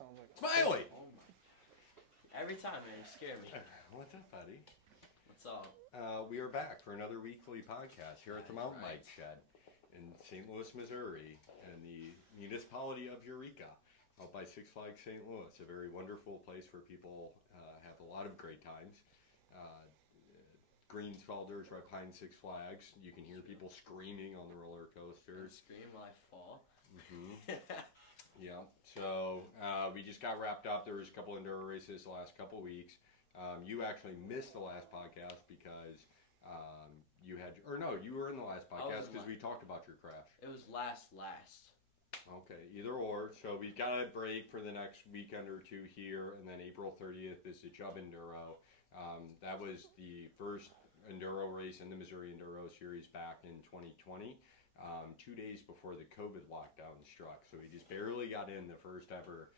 sounds like Smiley! Oh my. Every time, man, you scare me. What's up, buddy? What's up? We are back for another weekly podcast here at the Mountain Right. Bike Shed in St. Louis, Missouri, in the municipality of Eureka, out by Six Flags St. Louis. A very wonderful place where people have a lot of great times. Greensfelder's right behind Six Flags. You can hear people screaming on the roller And coasters. scream while I fall. Yeah, so we just got wrapped up. There was a couple enduro races the last couple weeks. You actually missed the last podcast because you were in the last podcast because we talked about your crash. It was last. Okay, either or. So we've got a break for the next weekend or two here, and then April 30th is the Chubb Enduro. That was the first enduro race in the Missouri Enduro Series back in 2020. 2 days before the COVID lockdown struck. So we just barely got in the first ever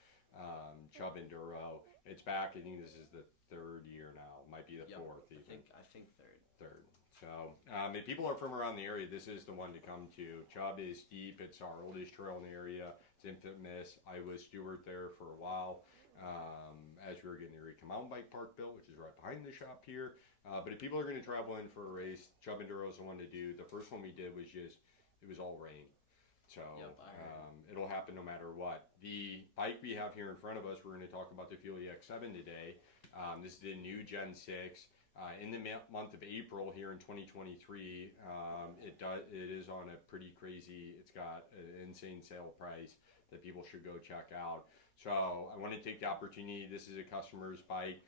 Chubb Enduro. It's back. I think this is the third year now. Might be the fourth even. I think third. Third. So if people are from around the area, this is the one to come to. Chubb is deep. It's our oldest trail in the area. It's infamous. I was steward there for a while as we were getting the Eureka Mountain Bike Park built, which is right behind the shop here. But if people are going to travel in for a race, Chubb Enduro is the one to do. The first one we did was it was all rain. So it'll happen no matter what. The bike we have here in front of us, we're going to talk about the Fuel EX7 today. This is the new Gen 6. In the month of April here in 2023, it is on a pretty crazy, it's got an insane sale price that people should go check out. So I want to take the opportunity. This is a customer's bike.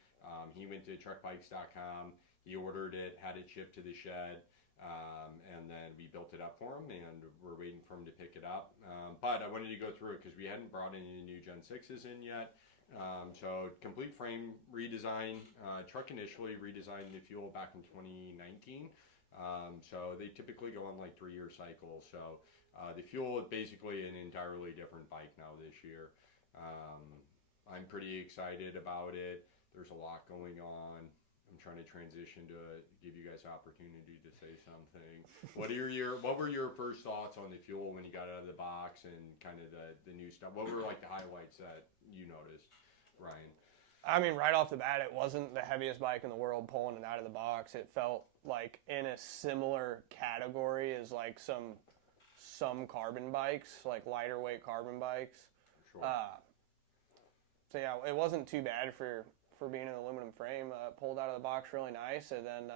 He went to truckbikes.com. He ordered it, had it shipped to the shed. And then we built it up for him, and we're waiting for him to pick it up. But I wanted to go through it because we hadn't brought any new Gen 6s in yet. So complete frame redesign. Truck initially redesigned the fuel back in 2019. So they typically go on like 3-year cycles. So the fuel is basically an entirely different bike now this year. I'm pretty excited about it. There's a lot going on. I'm trying to transition to give you guys opportunity to say something. What were your first thoughts on the fuel when you got out of the box and kind of the new stuff? What were like the highlights that you noticed, Ryan? I mean, right off the bat, it wasn't the heaviest bike in the world pulling it out of the box. It felt like in a similar category as like some carbon bikes, like lighter weight carbon bikes. Sure. So yeah, it wasn't too bad for being an aluminum frame. Pulled out of the box really nice, and then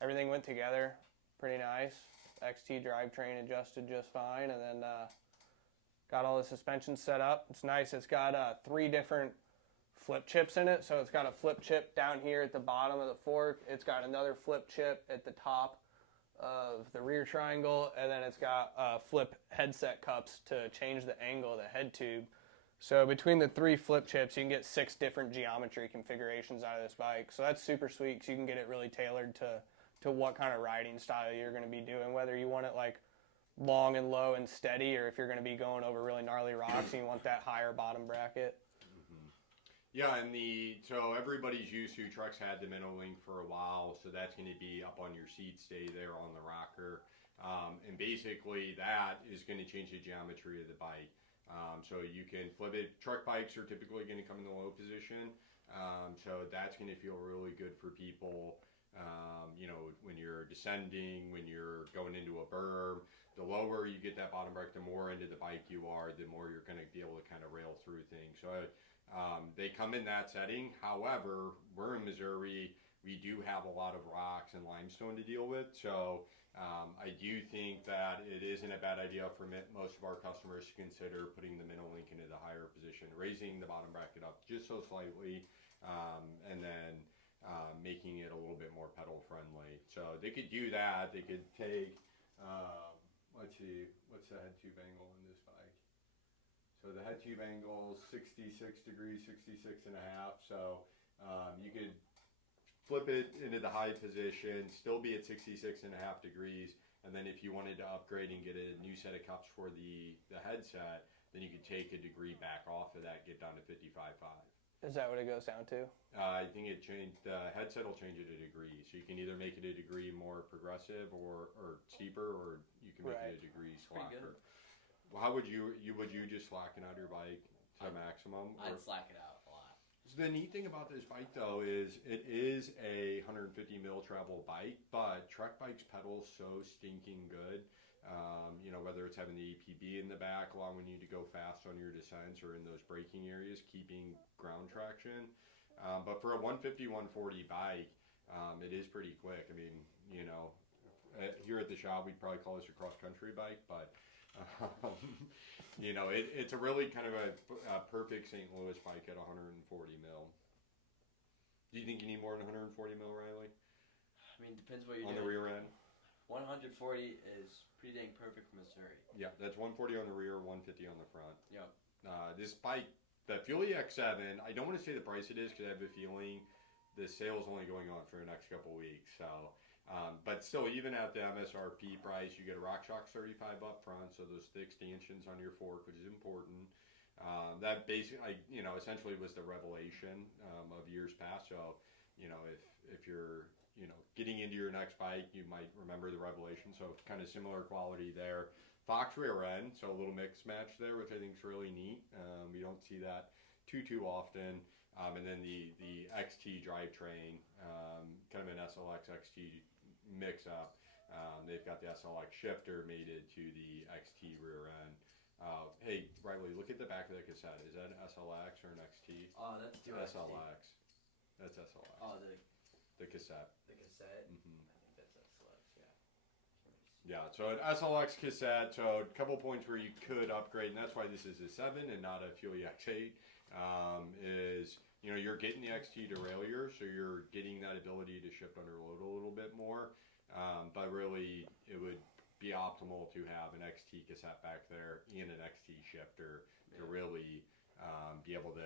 everything went together pretty nice. XT drivetrain adjusted just fine, and then got all the suspension set up. It's nice. It's got 3 different flip chips in it. So it's got a flip chip down here at the bottom of the fork. It's got another flip chip at the top of the rear triangle, and then it's got flip headset cups to change the angle of the head tube. So between the 3 flip chips, you can get 6 different geometry configurations out of this bike. So that's super sweet because you can get it really tailored to what kind of riding style you're going to be doing, whether you want it like long and low and steady, or if you're going to be going over really gnarly rocks and you want that higher bottom bracket. Mm-hmm. Yeah, and so everybody's used to, trucks had the minnow link for a while, so that's going to be up on your seat, stay there on the rocker. And basically that is going to change the geometry of the bike. So you can flip it. Truck bikes are typically going to come in the low position. So that's going to feel really good for people. When you're descending, when you're going into a berm, the lower you get that bottom bracket, the more into the bike you are, the more you're going to be able to kind of rail through things. So they come in that setting. However, we're in Missouri. We do have a lot of rocks and limestone to deal with. So I do think that it isn't a bad idea for most of our customers to consider putting the minnow link into the higher position, raising the bottom bracket up just so slightly, and then making it a little bit more pedal friendly. So they could do that. They could take, let's see, what's the head tube angle in this bike? So the head tube angle is 66 degrees, 66 and a half. So you could flip it into the high position, still be at 66 and a half degrees, and then if you wanted to upgrade and get a new set of cups for the headset, then you could take a degree back off of that, get down to 55.5. Is that what it goes down to? I think the headset will change it a degree, so you can either make it a degree more progressive or steeper, or you can make it a degree slacker. Well, how would you just slacken out your bike to maximum? I'd slack it out a lot. So the neat thing about this bike, though, is it is a 150 mil travel bike, but Trek bikes pedal so stinking good. Whether it's having the APB in the back, allowing you to go fast on your descents or in those braking areas, keeping ground traction. But for a 150, 140 bike, it is pretty quick. I mean, here at the shop, we'd probably call this a cross-country bike, but it's a really kind of a perfect St. Louis bike at 140 mil. Do you think you need more than 140 mil, Riley? I mean, depends what you're on doing. The rear end? 140 is pretty dang perfect for Missouri. Yeah, that's 140 on the rear, 150 on the front. Yep. This bike, the Fuelie X7, I don't want to say the price it is because I have a feeling the sale is only going on for the next couple weeks. So, but still, even at the MSRP price, you get a RockShox 35 up front, so those thick stanchions on your fork, which is important. That basically, essentially was the revelation of years past. So, if you're getting into your next bike, you might remember the revelation. So kind of similar quality there. Fox rear end, so a little mix match there, which I think is really neat. We don't see that too often. And then the XT drivetrain, kind of an SLX XT mix up. They've got the SLX shifter mated to the XT rear end. Hey, Riley, look at the back of the cassette. Is that an SLX or an XT? Oh, that's the SLX. That's SLX. Oh, the cassette. The cassette? Mm-hmm. I think that's SLX, yeah. Yeah, so an SLX cassette, so a couple points where you could upgrade, and that's why this is a 7 and not a Fuelie X8, is, you're getting the XT derailleur, so you're getting that ability to shift under load a little bit more, but really it would be optimal to have an XT cassette back there and an XT shifter to really be able to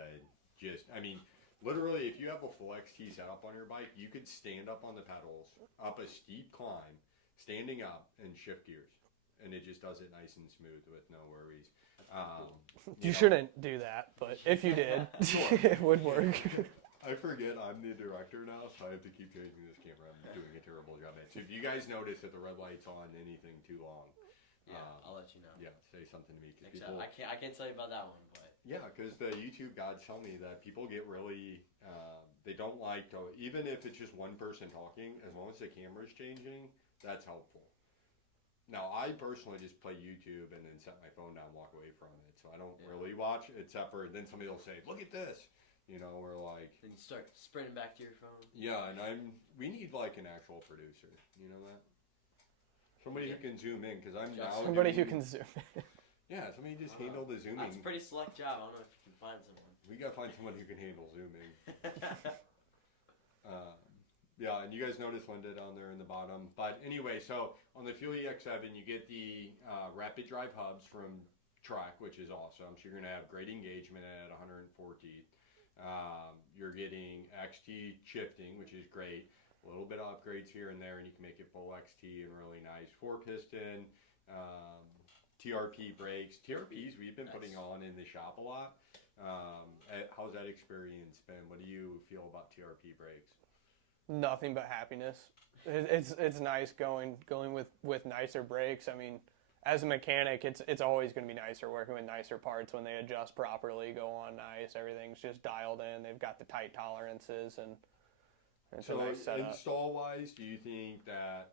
literally, if you have a full XT setup on your bike, you could stand up on the pedals, up a steep climb, standing up, and shift gears. And it just does it nice and smooth with no worries. You shouldn't do that, but if you did, it would work. I forget I'm the director now, so I have to keep changing this camera. I'm doing a terrible job at it. So if you guys notice that the red light's on anything too long, I'll let you know. Yeah, say something to me. I can't tell you about that one, but yeah, because the YouTube gods tell me that people get really, they don't like to, even if it's just one person talking, as long as the camera's changing, that's helpful. Now, I personally just play YouTube and then set my phone down and walk away from it, so I don't really watch, except for then somebody will say, look at this, we're like. Then you start sprinting back to your phone. Yeah, and we need like an actual producer, you know that? Somebody who can zoom in, because I'm now somebody who can zoom in. Yeah, somebody just handle the zooming. That's a pretty select job. I don't know if you can find someone. We gotta find someone who can handle zooming. Yeah, and you guys notice Linda down there in the bottom. But anyway, so on the Fuelie X7, you get the rapid drive hubs from Trek, which is awesome. So you're gonna have great engagement at 140. You're getting XT shifting, which is great. A little bit of upgrades here and there, and you can make it full XT and really nice. 4-piston, TRP brakes. TRPs we've been putting on in the shop a lot. How's that experience been? What do you feel about TRP brakes? Nothing but happiness. It's nice going with nicer brakes. I mean, as a mechanic, it's always going to be nicer working with nicer parts when they adjust properly, go on nice. Everything's just dialed in. They've got the tight tolerances and it's a nice setup. Install-wise, do you think that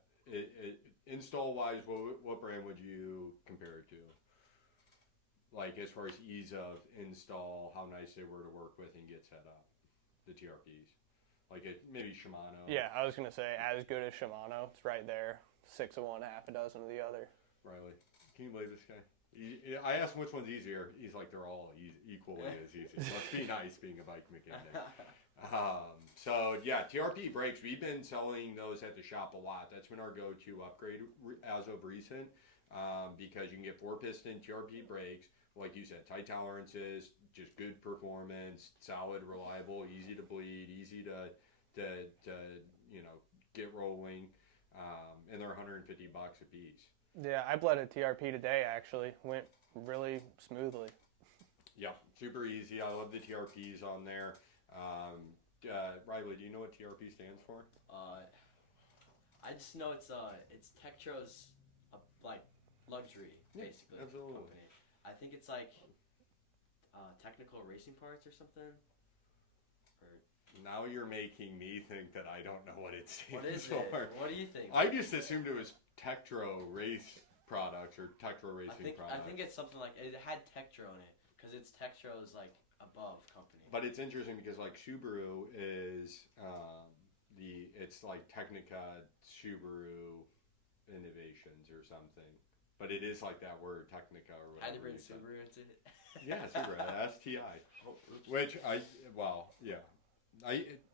install-wise, what brand would you compare it to? Like as far as ease of install, how nice they were to work with and get set up, the TRPs. Like maybe Shimano. Yeah, I was going to say as good as Shimano. It's right there. 6 of one, half a dozen of the other. Riley, can you believe this guy? I asked him which one's easier. He's like, they're all equally as easy. Let's be nice being a bike mechanic. So yeah, TRP brakes, we've been selling those at the shop a lot. That's been our go-to upgrade as of recent, because you can get 4-piston TRP brakes, like you said, tight tolerances, just good performance, solid, reliable, easy to bleed, easy to get rolling, and they're $150 a piece. Yeah, I bled a TRP today actually. Went really smoothly. Yeah, super easy. I love the TRPs on there. Riley, do you know what TRP stands for? I just know it's Tektron's luxury, basically. Absolutely. Company. I think it's like technical racing parts or something? Or Now you're making me think that I don't know what it stands what is for. it? What do you think? I just assumed it was Tektro race products or Tektro racing products. I think it's something like it had Tektro in it because it's Tektro's like above company. But it's interesting because like Subaru is it's like Technica Subaru Innovations or something. But it is like that word Technica or whatever. Had to bring you said. Subaru into it. Yeah, Subaru STI. Oh, oops. Which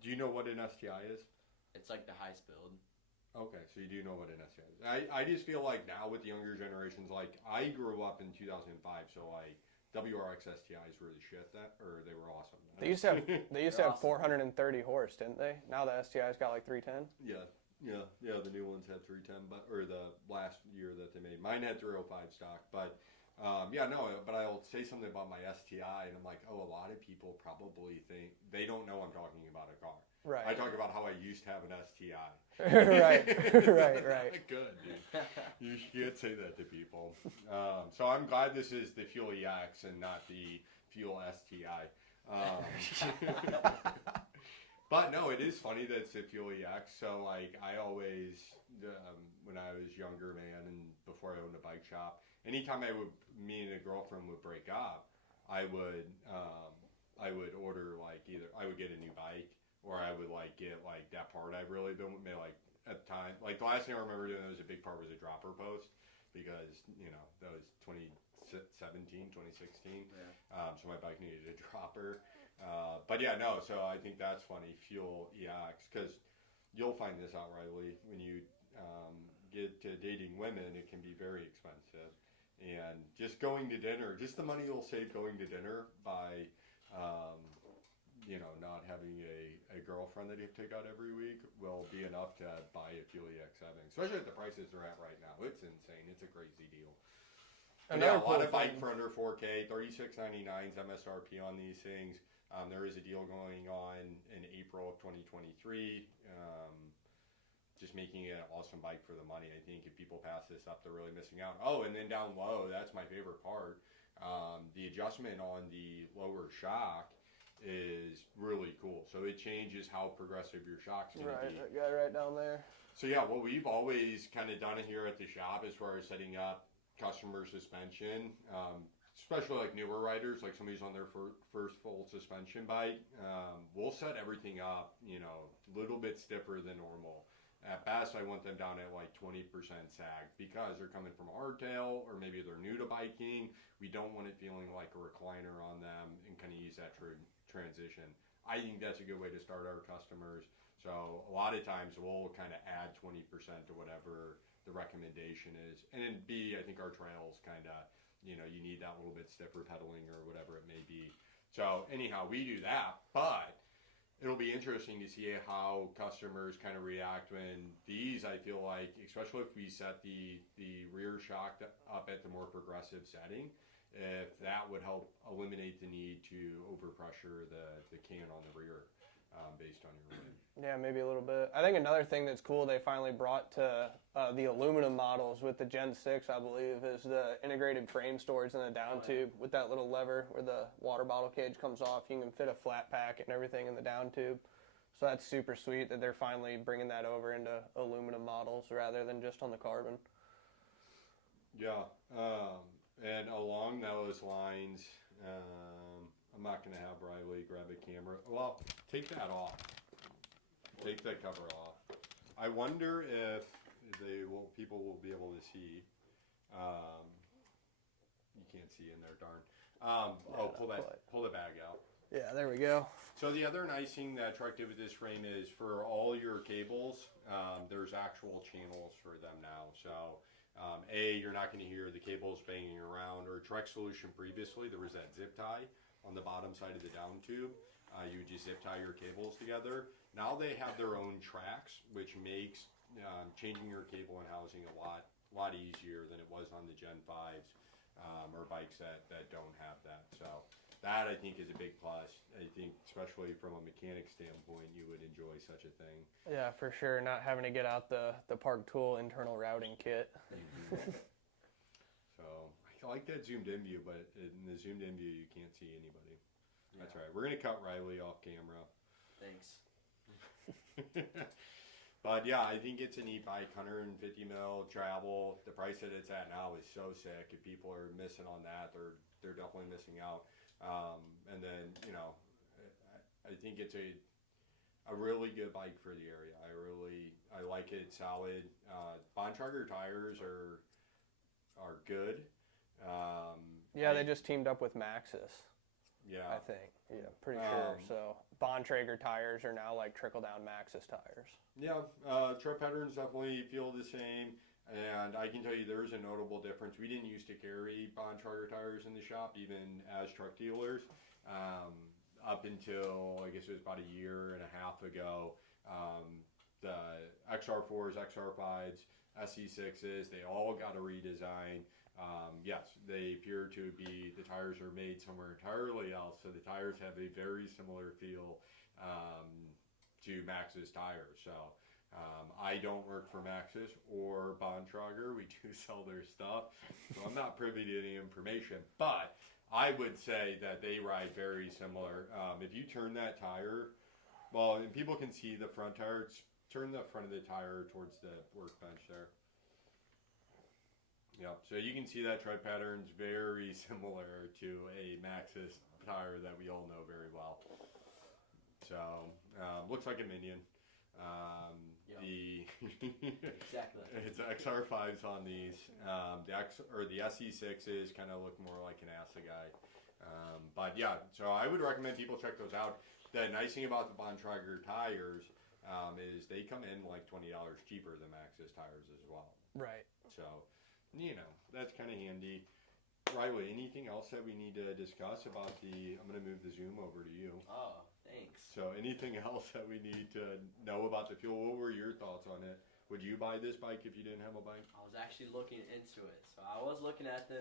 do you know what an STI is? It's like the highest build. Okay, so you do know what an STI is. I just feel like now with the younger generations, like I grew up in 2005, so like WRX STIs were the shit they were awesome. They used to have They're awesome. 430 horse, didn't they? Now the STI's got like 310. Yeah. The new ones had 310, or the last year that they made. Mine had 305 stock, but but I'll say something about my STI, and I'm like, oh, a lot of people probably think they don't know I'm talking about a car. Right. I talk about how I used to have an STI. right. Good, dude. You can't say that to people. So I'm glad this is the Fuel EX and not the Fuel STI. But no, it is funny that it's a Fuel EX. So like I always, when I was younger, man, and before I owned a bike shop, anytime me and a girlfriend would break up, I would order like either I would get a new bike or I would like get like that part I've really been with me like at the time. Like the last thing I remember doing that was a big part was a dropper post because that was 2016. Yeah. So my bike needed a dropper. So I think that's funny, Fuel EX, because you'll find this out, Riley, when you get to dating women, it can be very expensive. And just going to dinner, just the money you'll save going to dinner by, not having a girlfriend that you take out every week will be enough to buy a Fuel EX7, especially at the prices they're at right now. It's insane. It's a crazy deal. A lot of bike for under 4K, $36.99 MSRP on these things. There is a deal going on in April of 2023, just making it an awesome bike for the money. I think if people pass this up, they're really missing out. Oh, and then down low, that's my favorite part. The adjustment on the lower shock is really cool. So it changes how progressive your shock's going to be. Right, that guy right down there. So yeah, what we've always kind of done here at the shop as far as setting up customer suspension, especially like newer riders, like somebody's on their first full suspension bike, we'll set everything up, a little bit stiffer than normal. At best, I want them down at like 20% sag because they're coming from hardtail or maybe they're new to biking. We don't want it feeling like a recliner on them and kind of use that transition. I think that's a good way to start our customers. So a lot of times we'll kind of add 20% to whatever the recommendation is. And then B, I think our trails kind of, you need that little bit stiffer pedaling or whatever it may be. So anyhow, we do that, but it'll be interesting to see how customers kind of react when these, I feel like, especially if we set the rear shock up at the more progressive setting, if that would help eliminate the need to overpressure the can on the rear based on your weight. Yeah, maybe a little bit. I think another thing that's cool they finally brought to the aluminum models with the Gen 6, I believe, is the integrated frame storage in the down tube with that little lever where the water bottle cage comes off. You can fit a flat pack and everything in the down tube. So that's super sweet that they're finally bringing that over into aluminum models rather than just on the carbon. Yeah, and along those lines, I'm not going to have Riley grab a camera. Well, take that off. Take that cover off. I wonder if people will be able to see. You can't see in there, darn. Pull the bag out. Yeah, there we go. So the other nice thing that Trek did with this frame is for all your cables, there's actual channels for them now. So you're not going to hear the cables banging around. Or Trek solution previously, there was that zip tie on the bottom side of the down tube. You just zip tie your cables together. Now they have their own tracks, which makes changing your cable and housing a lot easier than it was on the Gen 5s or bikes that don't have that. So that, I think, is a big plus. I think, especially from a mechanic standpoint, you would enjoy such a thing. Yeah, for sure. Not having to get out the Park Tool internal routing kit. So I like that zoomed in view, but in the zoomed in view, you can't see anybody. Yeah. That's right. We're going to cut Riley off camera. Thanks. But yeah, I think it's a neat bike, 150 mil travel. The price that it's at now is so sick. If people are missing on that, they're definitely missing out. And then, you know, I think it's a really good bike for the area. I like it. It's solid. Bontrager tires are good. Yeah, they just teamed up with Maxxis. Yeah. I think. Yeah, pretty sure. So Bontrager tires are now like trickle down Maxxis tires. Yeah, tread patterns definitely feel the same, and I can tell you there's a notable difference. We didn't used to carry Bontrager tires in the shop, even as truck dealers, up until I guess it was about a year and a half ago. The XR4s, XR5s, SE6s, they all got a redesign. Yes, they appear to be, the tires are made somewhere entirely else, so the tires have a very similar feel to Maxxis tires. So I don't work for Maxxis or Bontrager. We do sell their stuff, so I'm not privy to any information, but I would say that they ride very similar. If you turn that tire, well, and people can see the front tire, turn the front of the tire towards the workbench there. Yep, so you can see that tread pattern's very similar to a Maxxis tire that we all know very well. So, looks like a Minion. Exactly. It's XR5s on these. The SE6s kind of look more like an Assegai. But yeah, so I would recommend people check those out. The nice thing about the Bontrager tires is they come in like $20 cheaper than Maxxis tires as well. Right. So, you know, that's kind of handy. Riley, anything else that we need to discuss about I'm going to move the Zoom over to you. Oh, thanks. So anything else that we need to know about the fuel? What were your thoughts on it? Would you buy this bike if you didn't have a bike? I was actually looking into it. So I was looking at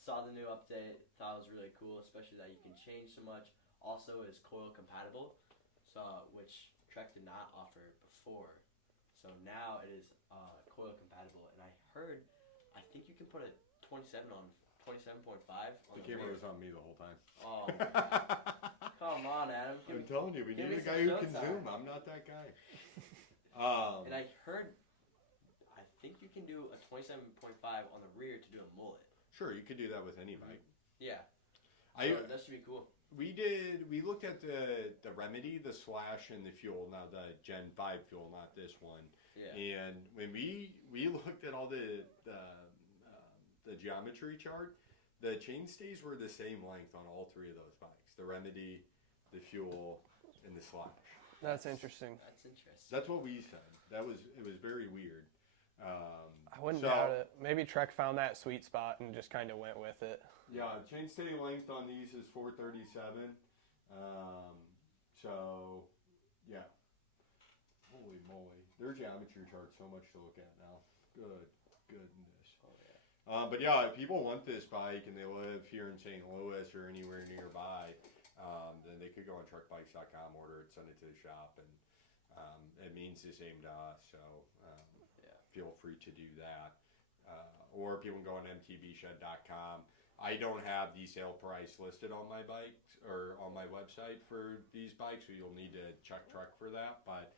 saw the new update, thought it was really cool, especially that you can change so much. Also, it's coil compatible, so which Trek did not offer before. So now it is coil compatible, and I think you can put a 27 on 27.5 on The the camera rear. was on me the whole time. Oh, come on, Adam. I'm telling you, we give need me a guy some who can showtime. zoom. I'm not that guy. And I think you can do a 27.5 on the rear to do a mullet. Sure, you could do that with any bike. Yeah. So that should be cool. We looked at the Remedy, the Slash, and the Fuel. Now the Gen 5 Fuel, not this one. Yeah. And when we looked at all the geometry chart, the chainstays were the same length on all three of those bikes: the Remedy, the Fuel, and the Slash. That's interesting. That's interesting. That's what we said. It was very weird. I wouldn't doubt it. Maybe Trek found that sweet spot and just kind of went with it. Yeah, chainstay length on these is 437. So, yeah. Holy moly. Their geometry chart's so much to look at now. Goodness. Oh, yeah. But yeah, if people want this bike and they live here in St. Louis or anywhere nearby, then they could go on truckbikes.com, order it, send it to the shop, and it means the same to us. So feel free to do that. Or people can go on mtbshed.com. I don't have the sale price listed on my bikes or on my website for these bikes, so you'll need to check Trek for that. But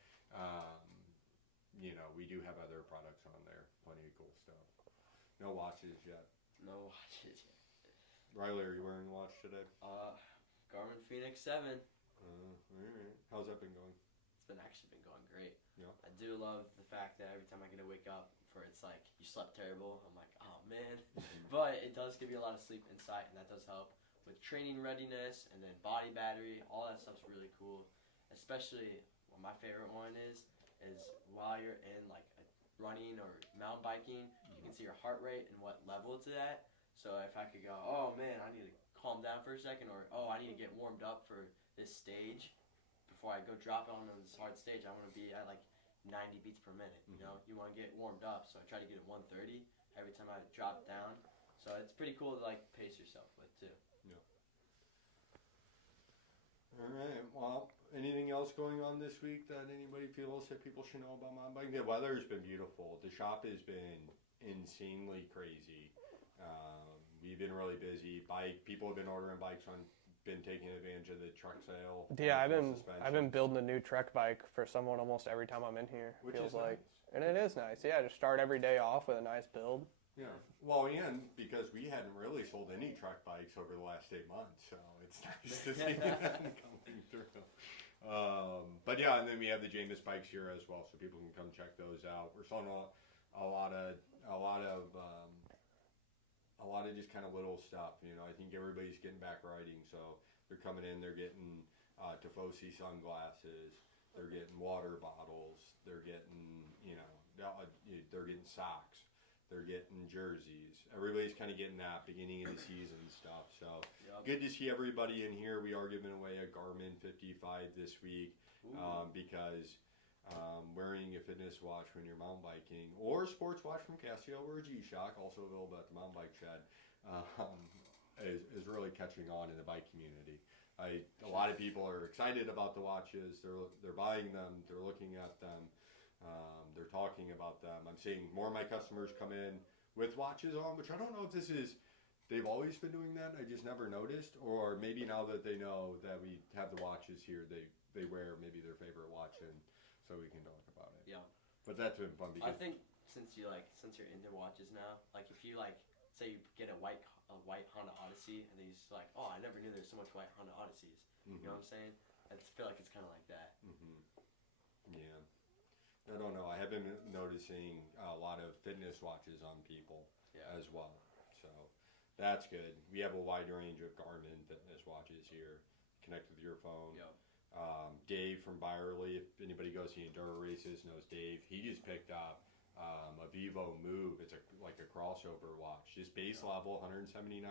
we do have other products on there. Plenty of cool stuff. No watches yet. No watches yet. Riley, are you wearing a watch today? Garmin Phoenix 7. All right. How's that been going? It's actually been going great. Yeah. I do love the fact that every time I get to wake up, it's like you slept terrible. I'm like, oh man. But it does give you a lot of sleep insight, and that does help with training readiness, and then body battery. All that stuff's really cool. Especially my favorite one is while you're in like running or mountain biking, you can see your heart rate and what level it's at. So if I could go, oh man, I need to calm down for a second, or oh, I need to get warmed up for this stage before I go drop on this hard stage, I want to be at like 90 beats per minute. You know, you want to get warmed up, so I try to get it 130 every time I drop down. So it's pretty cool to like pace yourself with too. Yeah. All right. Well, anything else going on this week that anybody feels that people should know about mountain biking? The weather's been beautiful. The shop has been insanely crazy. We We've been really busy. People have been ordering bikes been taking advantage of the truck sale. Yeah, I've been suspension. building a new trek bike for someone almost every time I'm in here. Which feels is like, nice. and it is nice. Yeah, just start every day off with a nice build. Yeah. Well, and because we hadn't really sold any truck bikes over the last 8 months, so it's nice to see them coming through. But yeah, and then we have the Jameis bikes here as well, so people can come check those out. We're selling a lot of just kind of little stuff. I think everybody's getting back riding, so they're coming in. They're getting Tifosi sunglasses. They're getting water bottles. They're getting they're getting socks. They're getting jerseys. Everybody's kind of getting that beginning of the season stuff. So good to see everybody in here. We are giving away a Garmin 55 this week because wearing a fitness watch when you're mountain biking or a sports watch from Casio or a G-Shock, also available at the Mountain Bike Shed, is really catching on in the bike community. A lot of people are excited about the watches. They're buying them. They're looking at them. They're talking about them. I'm seeing more of my customers come in with watches on, which I don't know if they've always been doing that. I just never noticed, or maybe now that they know that we have the watches here, they wear maybe their favorite watch, and so we can talk about it. Yeah. But that's been fun because I think since you're into watches now, like if you say you get a white Honda Odyssey, and then you're just like, oh, I never knew there's so much white Honda Odysseys. You know what I'm saying? I just feel like it's kind of like that. Yeah. I don't know. I have been noticing a lot of fitness watches on people as well. So that's good. We have a wide range of Garmin fitness watches here. Connect with your phone. Yep. Dave from Byerly, if anybody goes to the Enduro races, knows Dave. He just picked up a Vivo Move. It's like a crossover watch. Just base level, $179.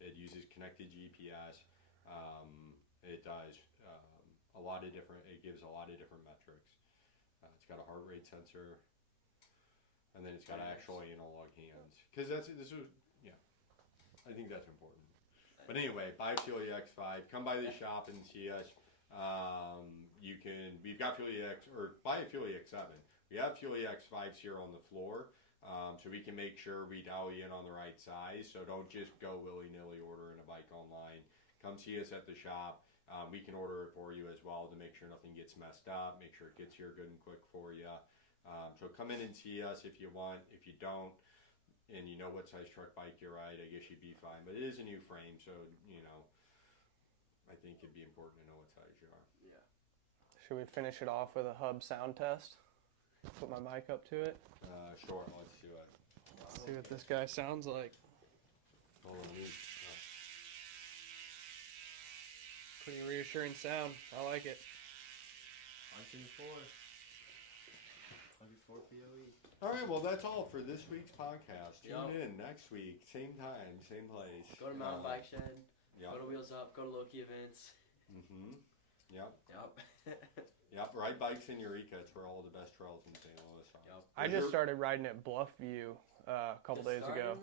It uses connected GPS. It does a lot of different. It gives a lot of different metrics. It's got a heart rate sensor, and then it's got actual analog hands. Because I think that's important. But anyway, buy Fuel X5. Come by the shop and see us. We've got Fuel X, or buy a Fuel X7. We have Fuel X5s here on the floor, so we can make sure we dial you in on the right size. So don't just go willy-nilly ordering a bike online. Come see us at the shop. We can order it for you as well to make sure nothing gets messed up, make sure it gets here good and quick for you. So come in and see us if you want. If you don't, and you know what size truck bike you ride, I guess you'd be fine. But it is a new frame, so, I think it'd be important to know what size you are. Yeah. Should we finish it off with a hub sound test? Put my mic up to it. Sure, let's do it. Let's see what this guy sounds like. Hold on, Pretty reassuring sound. I like it. 124 POE. All right, well, that's all for this week's podcast. Tune Yep. in next week, same time, same place. Go to Mountain Bike Shed. Yep. Go to Wheels Up. Go to Loki events. Yep. Yep. Yep. Ride bikes in Eureka. It's where all the best trails in St. Louis are. Yep. I just started riding at Bluffview a couple days ago.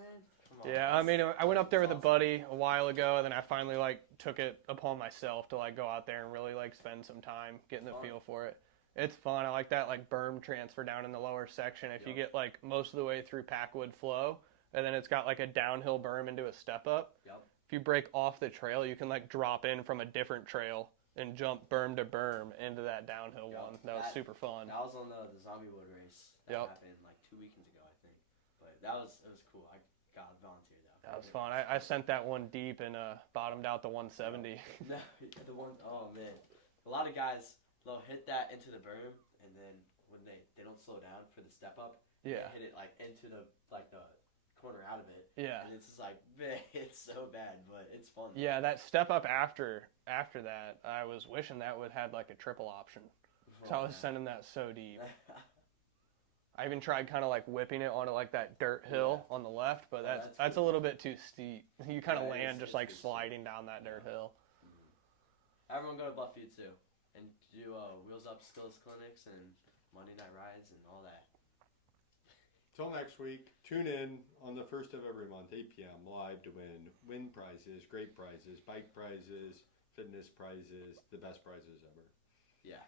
Come on. Yeah, I mean, I went up there with a buddy a while ago, and then I finally took it upon myself to go out there and really spend some time getting the feel for it. It's fun. I like that berm transfer down in the lower section. If you get most of the way through Packwood Flow, and then it's got a downhill berm into a step up. Yep. If you break off the trail, you can drop in from a different trail and jump berm to berm into that downhill one. That was super fun. That was on the Zombie Wood race. That happened 2 weekends ago, I think. But it was cool. I got volunteered that. That was fun. I sent that one deep and bottomed out the 170. No, the one, oh man. A lot of guys, they'll hit that into the berm, and then when they don't slow down for the step up, Yeah. they hit it into the corner out of it. Yeah. And it's just man, it's so bad, but it's fun. Yeah, that step up after that, I was wishing that would have a triple option. So I was sending that so deep. I even tried kind of whipping it onto that dirt hill on the left, but that's a little bit too steep. You kind of land just sliding down that dirt hill. Everyone go to Bluffview too, and do Wheels Up skills clinics and Monday night rides and all that. Till next week, tune in on the first of every month, 8 p.m. live to win prizes, great prizes, bike prizes, fitness prizes, the best prizes ever. Yeah.